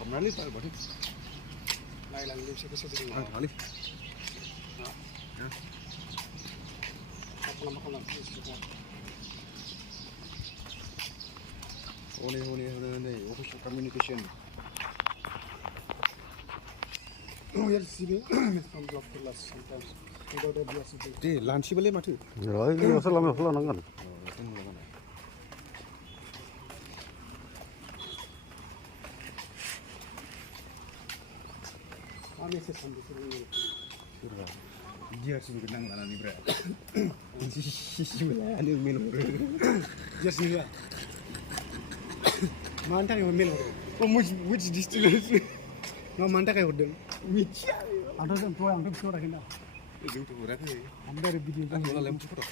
Kembali tak balik. Lai lang din siya sa dito. Kali. Ako naman ko lang. Hone, official communication. We are receiving from block to last sometimes. Without a BTC. Di, lansi balik mati. Ya, ini masalah nangan. Message sampai sini. Dia sudah kenang lah ni bro. Sudah ada email. Just ni lah. Mantap yang email. Oh, which distillation? No mantap yang udah. Which? Ada yang tua yang tu suara kita. Itu berapa? Anda ada video. Aku malah lempar.